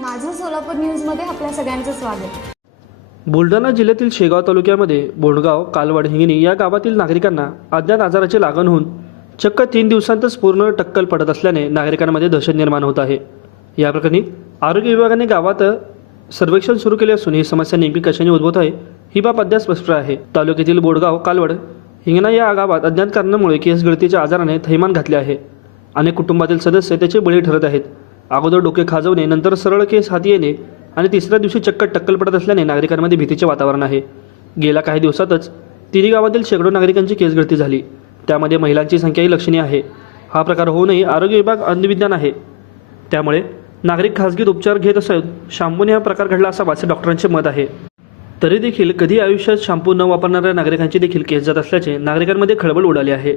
माझं सोलापूर न्यूजमध्ये आपल्या सगळ्यांचं स्वागत. बुलढाणा जिल्ह्यातील शेगाव तालुक्यामध्ये बोंडगाव कालवड हिंगणी या गावातील नागरिकांना अज्ञात आजाराची लागण होऊन चक्क तीन दिवसांतच पूर्ण टक्कल पडत असल्याने नागरिकांमध्ये दहशत निर्माण होत आहे. या प्रकरणी आरोग्य विभागाने गावात सर्वेक्षण सुरू केले असून ही समस्या नेमकी कशाने उद्भवत आहे ही बाब अद्याप स्पष्ट आहे. तालुक्यातील बोडगाव कालवड हिंगणा या गावात अज्ञात कारणामुळे केस गळतीच्या आजाराने थैमान घातले आहे. अनेक कुटुंबातील सदस्य त्याचे बळी ठरत आहेत. अगोदर डोके खाजवणे नंतर सरळ केस हाती येणे आणि तिसऱ्या दिवशी चक्क टक्कल पडत असल्याने नागरिकांमध्ये भीतीचे वातावरण आहे. गेल्या काही दिवसातच तिन्ही गावातील शेकडो नागरिकांची केस गळती झाली. त्यामध्ये महिलांची संख्याही लक्षणीय आहे. हा प्रकार होऊनही आरोग्य विभाग अंधविज्ञान आहे. त्यामुळे नागरिक खासगीत उपचार घेत असत शॅम्पूने हा प्रकार घडला असावा असे डॉक्टरांचे मत आहे. तरी देखील कधी आयुष्यात शॅम्पू न वापरणाऱ्या नागरिकांची देखील केस जात असल्याचे नागरिकांमध्ये खळबळ उडाली आहे.